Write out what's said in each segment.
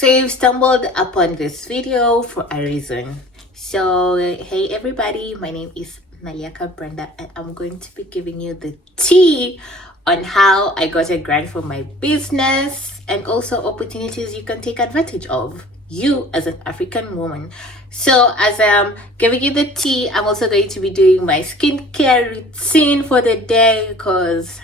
So you've stumbled upon this video for a reason. So hey everybody, my name is Naliaka Brenda and I'm going to be giving you the tea on how I got a grant for my business and also opportunities you can take advantage of, you as an African woman. So as I'm giving you the tea, I'm also going to be doing my skincare routine for the day because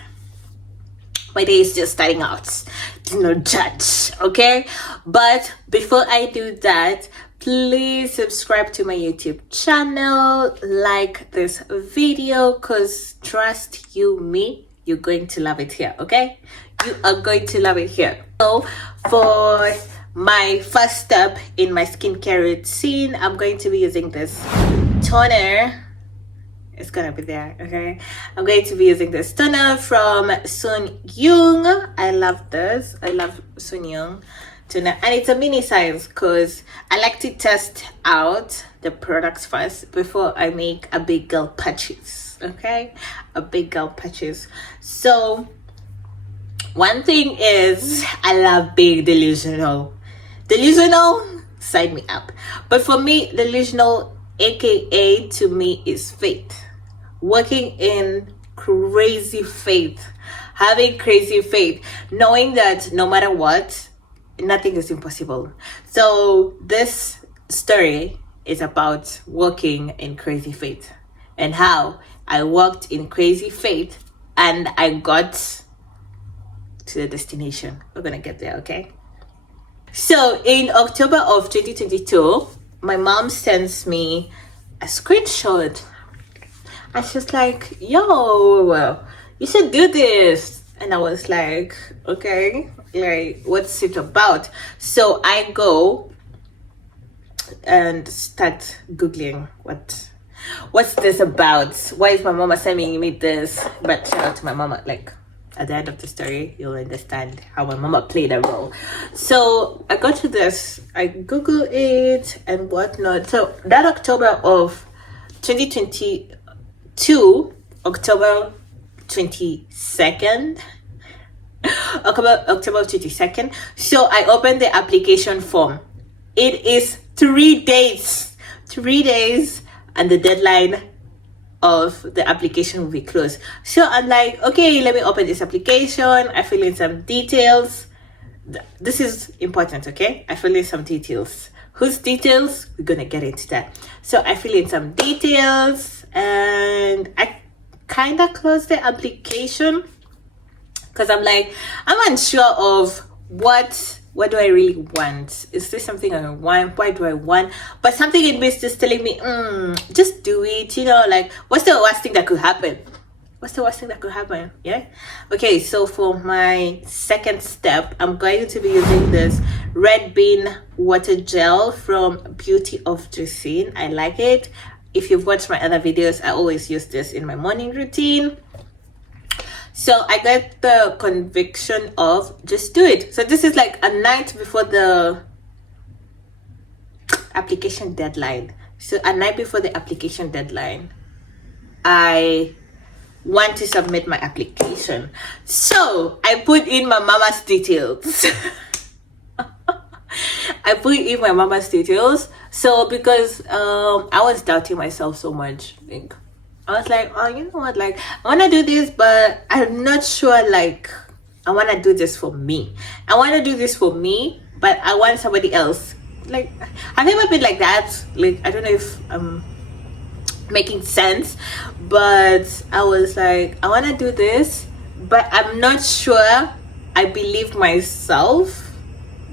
my day is just starting out. Do not judge, okay? But before I do that, please subscribe to my YouTube channel, like this video, because trust you me, you're going to love it here, okay? You are going to love it here. So for my first step in my skincare routine, I'm going to be using this toner. It's gonna be there, okay? I'm going to be using this toner from Sun Yung. I love this. I love Sun Yung toner, and it's a mini size because I like to test out the products first before I make a big girl purchase, okay? A big girl purchase. So one thing is I love being delusional. Sign me up. But for me, delusional, aka to me, is faith. Working in crazy faith, having crazy faith, knowing that no matter what, nothing is impossible. So this story is about working in crazy faith and how I worked in crazy faith and I got to the destination. We're gonna get there, okay? So in October of 2022, my mom sends me a screenshot. And she's like, yo, you should do this. And I was like, okay, like, what's it about? So I go and start Googling what's this about? Why is my mama sending me this? But shout out to my mama, like, at the end of the story, you'll understand how my mama played a role. So I got to this, I Google it and whatnot. So that October of 2022, October 22nd, October 22nd. So I opened the application form. It is 3 days, and the deadline of the application will be closed. So I'm like, okay, let me open this application. I fill in some details. This is important, okay? I fill in some details. Whose details? We're gonna get into that. So I fill in some details and I kind of closed the application because I'm like, I'm unsure of what do I really want. Is this something I want? Why do I want? But something in me is just telling me, just do it, you know, like, what's the worst thing that could happen? Yeah. Okay, so for my second step, I'm going to be using this red bean water gel from Beauty of Dressing. I like it. If you've watched my other videos, I always use this in my morning routine. So I got the conviction of just do it. So this is like a night before the application deadline. So a night before the application deadline, I want to submit my application. So I put in my mama's details. So because I was doubting myself so much, like, I was like, oh, you know what, like, I want to do this, but I'm not sure, like, I want to do this for me. I want to do this for me, but I want somebody else. Like, I've never been like that. Like, I don't know if I'm making sense, but I was like, I want to do this, but I'm not sure I believe myself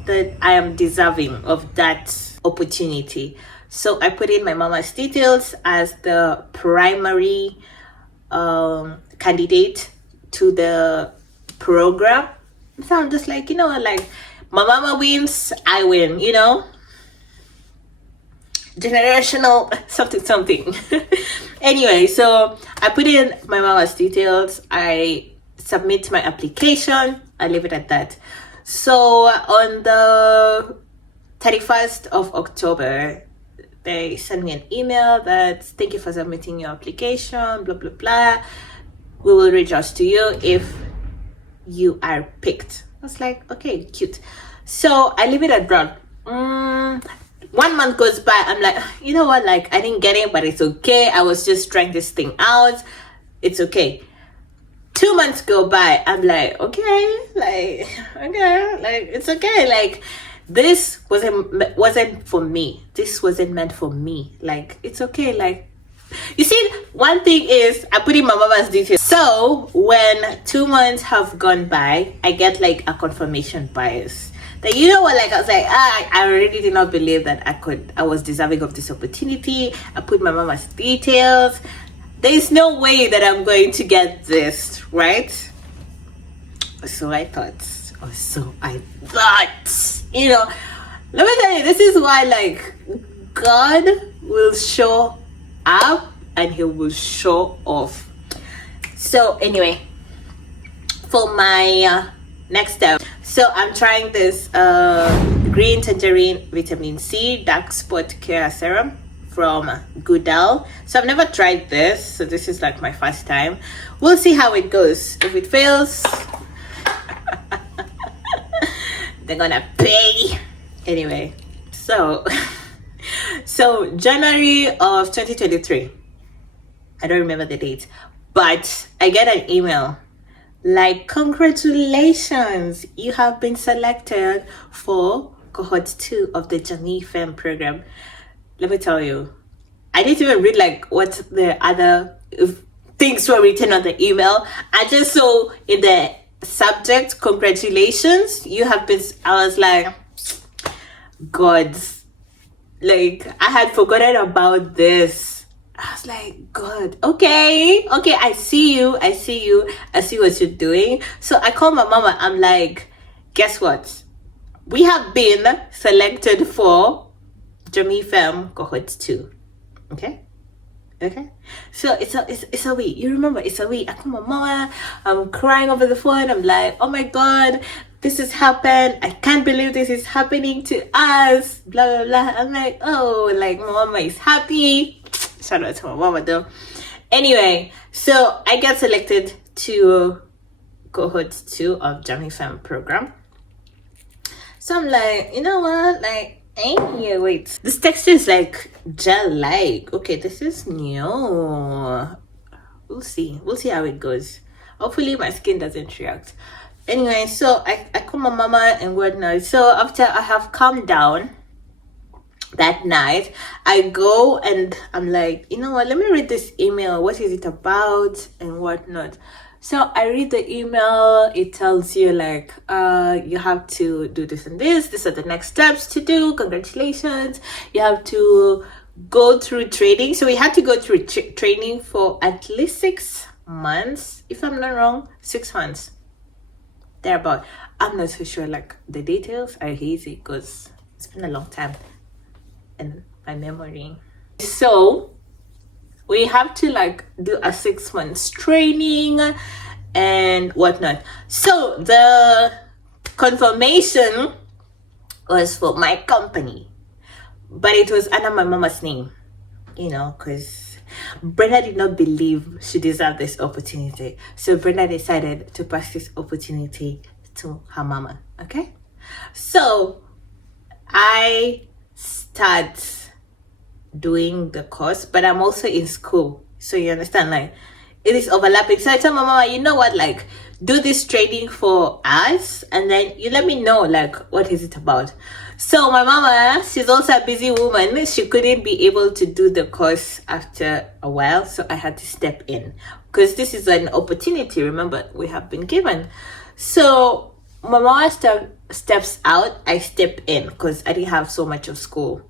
that I am deserving of that opportunity. So I put in my mama's details as the primary candidate to the program. So I'm just like, you know, like, my mama wins, I win, you know, generational something. Anyway, so I put in my mama's details, I submit my application, I leave it at that. So on the 31st of October, they sent me an email that thank you for submitting your application, blah blah blah, we will reach out to you if you are picked. I was like, okay, cute. So I leave it at brown. 1 month goes by. I'm like, you know what? Like, I didn't get it, but it's okay. I was just trying this thing out. It's okay. 2 months go by. I'm like, okay, like it's okay. Like, this wasn't for me. This wasn't meant for me. Like, it's okay. Like, you see, one thing is I put in my mama's details. So when 2 months have gone by, I get like a confirmation bias. That, you know what, like, I was like, I really did not believe that I was deserving of this opportunity. I put my mama's details. There's no way that I'm going to get this, right? So I thought, you know, let me tell you, this is why, like, God will show up and he will show off. So anyway, for my next step, so I'm trying this green tangerine vitamin C dark spot care serum from Goodell. So I've never tried this, so this is like my first time. We'll see how it goes. If it fails, they're gonna pay anyway. So January of 2023, I don't remember the date, but I get an email like, congratulations, you have been selected for cohort 2 of the Jamie Femme program. Let me tell you, I didn't even read like what the other things were written on the email. I just saw in the subject, congratulations, you have been. I was like, God, like, I had forgotten about this. I was like, God, okay, I see you, I see what you're doing. So I called my mama. I'm like, guess what? We have been selected for Jamie Femme cohort 2. Okay. So it's a week. You remember, it's a week. I call my mama. I'm crying over the phone. I'm like, oh my God, this has happened. I can't believe this is happening to us. Blah blah blah. I'm like, oh, like, my mama is happy. Shout out to my mama though. Anyway, so I get selected to cohort 2 of Jamie Femme program. So I'm like, you know what? Like, yeah, wait. This texture is like gel-like. Okay, this is new. We'll see how it goes. Hopefully my skin doesn't react. Anyway, so I call my mama and whatnot. So after I have calmed down that night, I go and I'm like, you know what, let me read this email. What is it about and whatnot? So I read the email. It tells you like, you have to do this and this. These are the next steps to do. Congratulations. You have to go through training. So we had to go through training for at least 6 months. If I'm not wrong, 6 months. Thereabout. I'm not so sure. Like, the details are hazy because it's been a long time in my memory. So we have to like do a 6 months training and whatnot. So the confirmation was for my company, but it was under my mama's name, you know, because Brenda did not believe she deserved this opportunity. So Brenda decided to pass this opportunity to her mama. Okay, so I start doing the course, but I'm also in school, so you understand, like, it is overlapping. So I tell my mama, you know what, like, do this training for us and then you let me know like what is it about. So my mama, she's also a busy woman. She couldn't be able to do the course after a while, so I had to step in because this is an opportunity, remember, we have been given. So my mama steps out, I step in because I didn't have so much of school.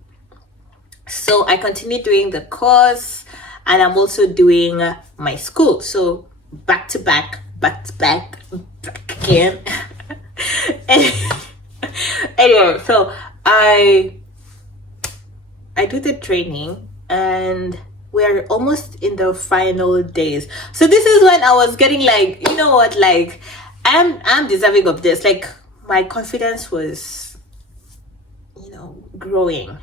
So I continue doing the course and I'm also doing my school. So back to back again. Anyway, so I do the training and we're almost in the final days. So this is when I was getting like, you know what, like, I'm deserving of this. Like, my confidence was, you know, growing.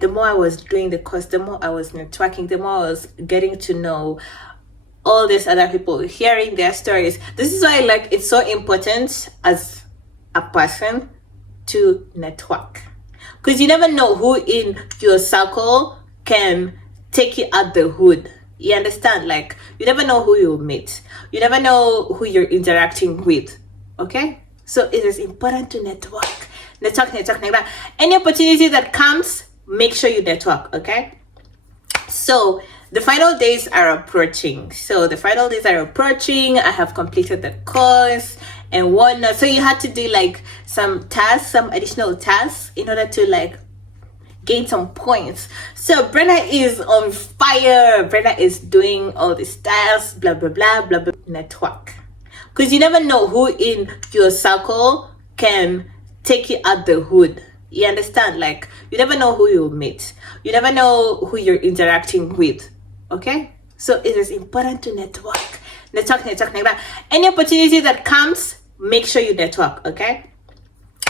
The more I was doing the course, the more I was networking, the more I was getting to know all these other people, hearing their stories. This is why, like, it's so important as a person to network, because you never know who in your circle can take you out the hood. You understand? Like, you never know who you'll meet. You never know who you're interacting with. Okay? So it is important to network. Network. Any opportunity that comes, make sure you network. Okay? So the final days are approaching. I have completed the course and whatnot. So you had to do like some tasks, some additional tasks in order to like gain some points. So Brenda is on fire. Brenda is doing all the styles, blah blah blah blah blah. Network, because you never know who in your circle can take you out the hood. You understand? Like, you never know who you'll meet. You never know who you're interacting with. Okay? So it is important to network. Network. Any opportunity that comes, make sure you network. Okay?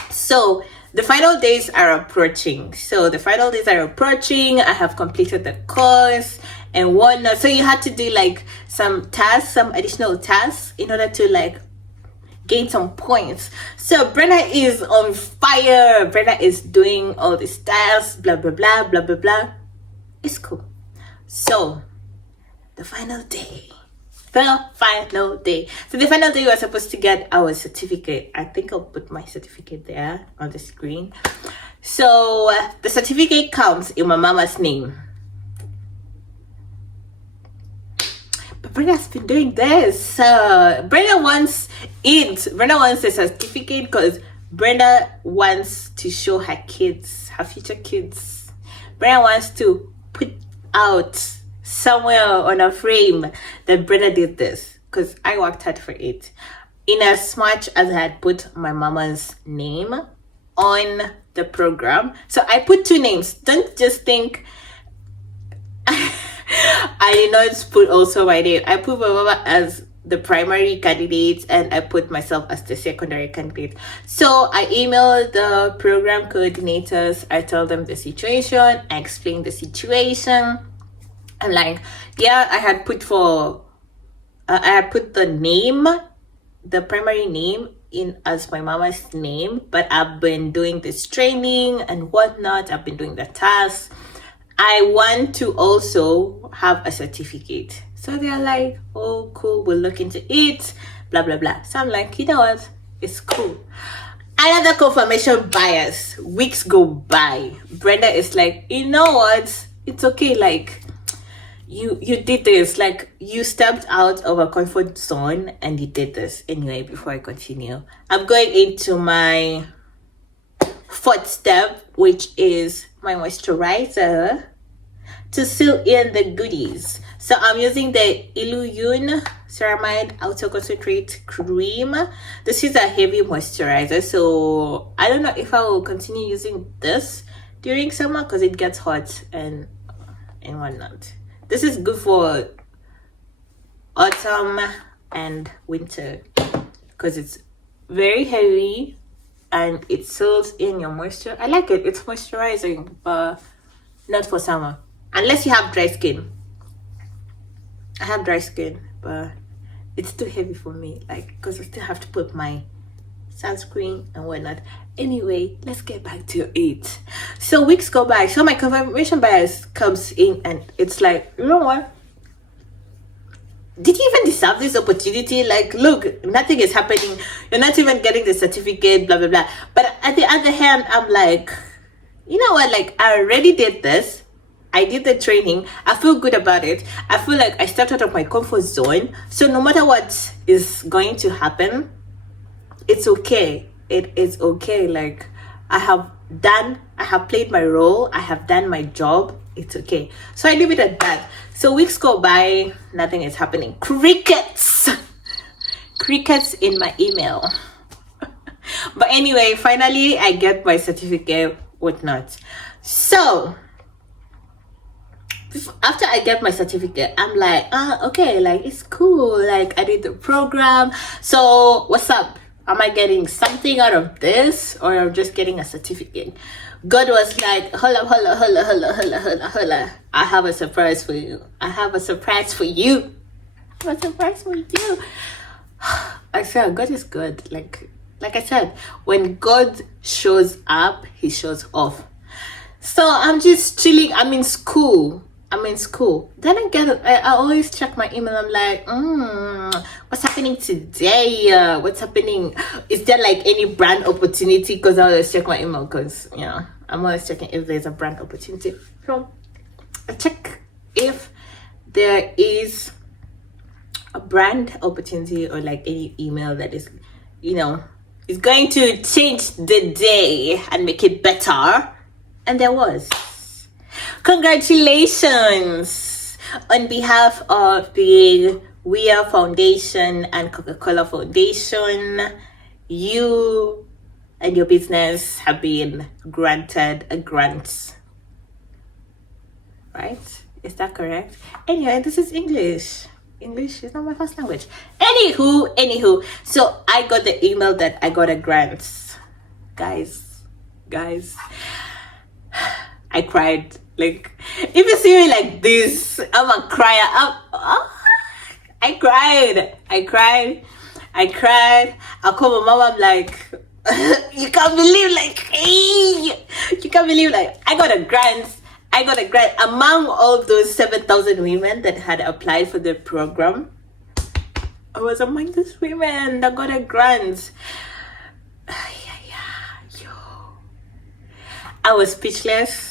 So the final days are approaching. I have completed the course and whatnot. So you had to do like some tasks, some additional tasks in order to like gain some points. So Brenda is on fire. Brenda is doing all the styles, blah blah blah blah blah blah. It's cool. So the final day. So the final day we were supposed to get our certificate. I think I'll put my certificate there on the screen. So the certificate comes in my mama's name. But Brenda's been doing this. Brenda wants the certificate because Brenda wants to show her kids, her future kids. Brenda wants to put out somewhere on a frame that Brenda did this, because I worked hard for it. In as much as I had put my mama's name on the program. So I put two names. Don't just think I did not put also my name. I put my mama as the primary candidate and I put myself as the secondary candidate. So I emailed the program coordinators. I told them the situation. I explained the situation. I'm like, yeah, I had put the name, the primary name in as my mama's name, but I've been doing this training and whatnot. I've been doing the tasks. I want to also have a certificate. So they're like, oh, cool, we'll look into it, blah, blah, blah. So I'm like, you know what? It's cool. Another confirmation bias. Weeks go by. Brenda is like, you know what? It's okay. Like, you did this. Like, you stepped out of a comfort zone and you did this. Anyway, before I continue, I'm going into my fourth step, which is my moisturizer to seal in the goodies. So I'm using the Illuyun Ceramide Auto Concentrate Cream. This is a heavy moisturizer, so I don't know if I will continue using this during summer because it gets hot and whatnot. This is good for autumn and winter because it's very heavy and it seals in your moisture. I like it. It's moisturizing, but not for summer. Unless you have dry skin. I have dry skin, but it's too heavy for me. Like, because I still have to put my sunscreen and whatnot. Anyway, let's get back to it. So weeks go by. So my confirmation bias comes in and it's like, you know what? Did you even deserve this opportunity? Like, look, nothing is happening. You're not even getting the certificate, blah, blah, blah. But at the other hand, I'm like, you know what? Like, I already did this. I did the training. I feel good about it. I feel like I stepped out of my comfort zone. So no matter what is going to happen, it's okay. It is okay. Like, I have played my role. I have done my job. It's okay. So I leave it at that. So weeks go by, nothing is happening. Crickets in my email. But anyway, finally I get my certificate, whatnot. So after I get my certificate, I'm like, okay, like, it's cool. Like, I did the program. So what's up? Am I getting something out of this, or I'm just getting a certificate? God was like, holla. I have a surprise for you. I swear, God is good. Like Like I said, when God shows up, he shows off. So I'm just chilling. I'm in school. Then I always check my email. I'm like, what's happening today? What's happening? Is there like any brand opportunity? Because I always check my email because, I'm always checking if there's a brand opportunity. So I check if there is a brand opportunity or like any email that is, is going to change the day and make it better. And there was. Congratulations on behalf of the WEA Foundation and Coca-Cola Foundation. You and your business have been granted a grant. Right? Is that correct? Anyway, this is English. English is not my first language. Anywho. So I got the email that I got a grant. Guys. I cried. Like, if you see me like this, I'm a crier. I cried. I called my mom. I'm like, you can't believe, I got a grant. Among all those 7,000 women that had applied for the program, I was among those women that got a grant. I was speechless.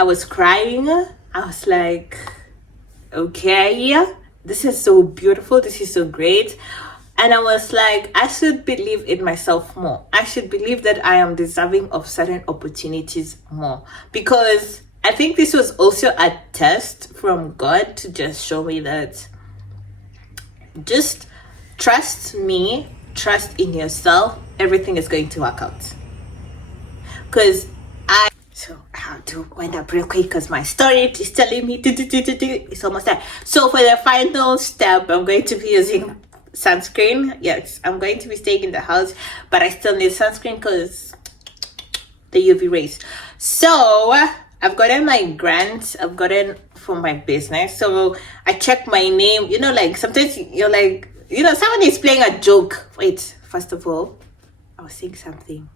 I was crying. I was like, okay, this is so beautiful. This is so great. And I was like, I should believe in myself more. I should believe that I am deserving of certain opportunities more. Because I think this was also a test from God to just show me that just trust me, trust in yourself, everything is going to work out. So I have to wind up real quick because my storage is telling me it's almost there. So for the final step, I'm going to be using sunscreen. Yes, I'm going to be staying in the house, but I still need sunscreen because the UV rays. So I've gotten my grant. I've gotten for my business. So I check my name. Like sometimes you're like, someone is playing a joke. Wait, first of all, I was saying something.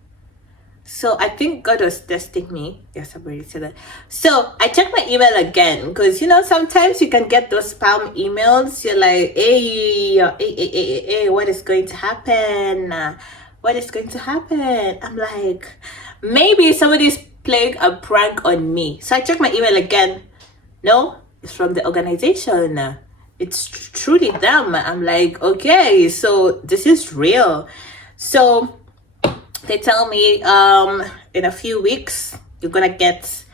So I think God was testing me. Yes, I've already said that. So I checked my email again because, sometimes you can get those spam emails. You're like, hey, what is going to happen? What is going to happen? I'm like, maybe somebody's playing a prank on me. So I checked my email again. No, it's from the organization. It's truly them. I'm like, okay, so this is real. So they tell me in a few weeks you're gonna get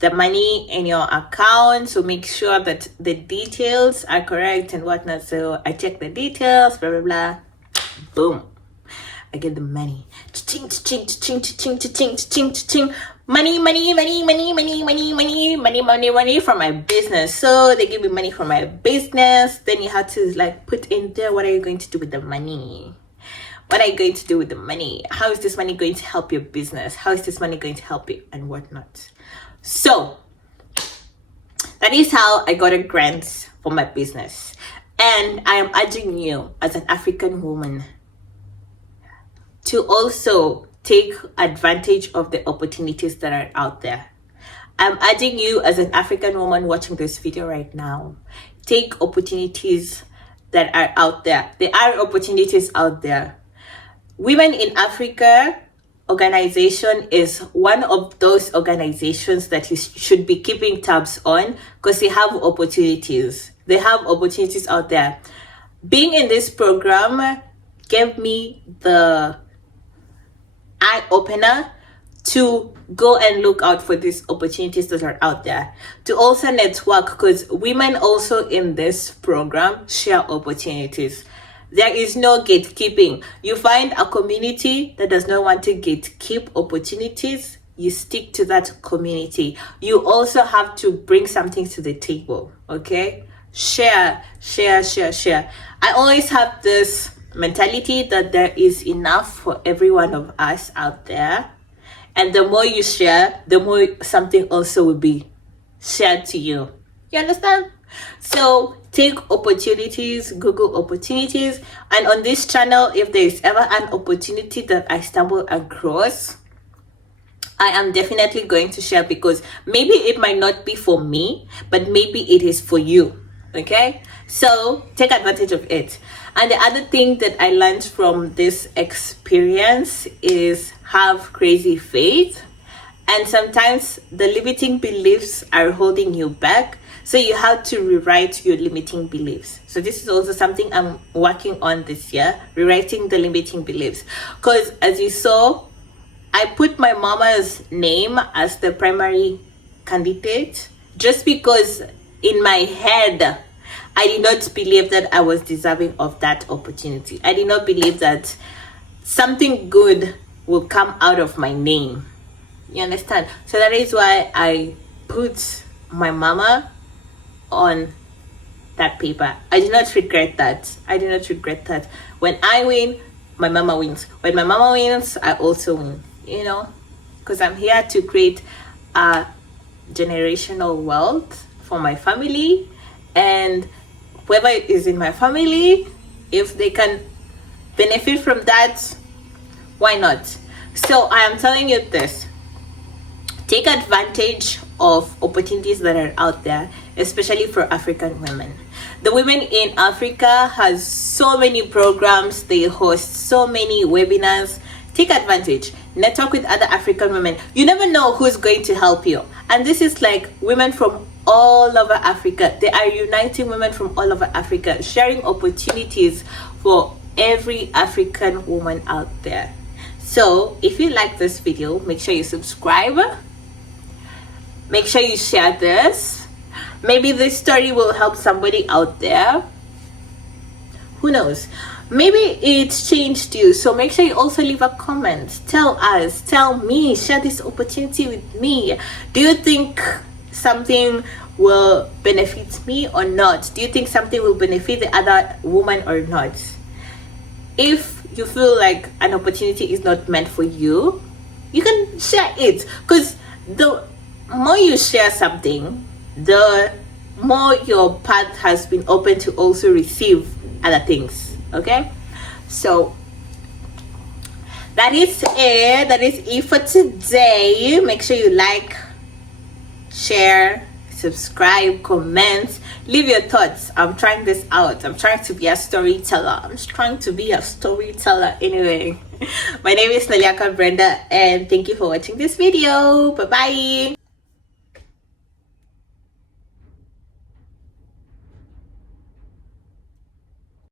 the money in your account, so make sure that the details are correct and whatnot. So I check the details, blah blah blah, boom, I get the money. Ching ching ching ching ching ching ching. Money for my business. So they give me money for my business. Then you have to put in there, what are you going to do with the money? What are you going to do with the money? How is this money going to help your business? How is this money going to help you and whatnot? So that is how I got a grant for my business. And I am urging you as an African woman to also take advantage of the opportunities that are out there. I'm urging you as an African woman watching this video right now, take opportunities that are out there. There are opportunities out there. Women in Africa organization is one of those organizations that you should be keeping tabs on because they have opportunities. They have opportunities out there. Being in this program gave me the eye opener to go and look out for these opportunities that are out there, to also network, because women also in this program share opportunities. There is no gatekeeping. You find a community that does not want to gatekeep opportunities, you stick to that community. You also have to bring something to the table, okay? Share. I always have this mentality that there is enough for every one of us out there. And the more you share, the more something also will be shared to you. You understand? So take opportunities, Google opportunities. And on this channel, if there is ever an opportunity that I stumble across, I am definitely going to share, because maybe it might not be for me, but maybe it is for you. Okay, so take advantage of it. And the other thing that I learned from this experience is have crazy faith. And sometimes the limiting beliefs are holding you back, so you have to rewrite your limiting beliefs. So this is also something I'm working on this year, rewriting the limiting beliefs. Because as you saw, I put my mama's name as the primary candidate just because in my head I did not believe that I was deserving of that opportunity. I did not believe that something good will come out of my name. You understand? So that is why I put my mama on that paper. I do not regret that. I do not regret that. When I win, my mama wins. When my mama wins, I also win. You know, because I'm here to create a generational wealth for my family, and whoever is in my family, if they can benefit from that, why not? So I am telling you this: take advantage of opportunities that are out there, especially for African women. The women in Africa has so many programs, they host so many webinars. Take advantage, network with other African women. You never know who's going to help you. And this is like women from all over Africa. They are uniting women from all over Africa, sharing opportunities for every African woman out there. So if you like this video, make sure you subscribe. Make sure you share this. Maybe this story will help somebody out there. Who knows? Maybe it's changed you. So make sure you also leave a comment. Tell us, tell me, share this opportunity with me. Do you think something will benefit me or not? Do you think something will benefit the other woman or not? If you feel like an opportunity is not meant for you, you can share it. Because the more you share something, the more your path has been open to also receive other things. Okay, so that is it for today. Make sure you like, share, subscribe, comment, leave your thoughts. I'm trying this out. I'm trying to be a storyteller. Anyway, my name is Naliaka Brenda, and thank you for watching this video. Bye bye.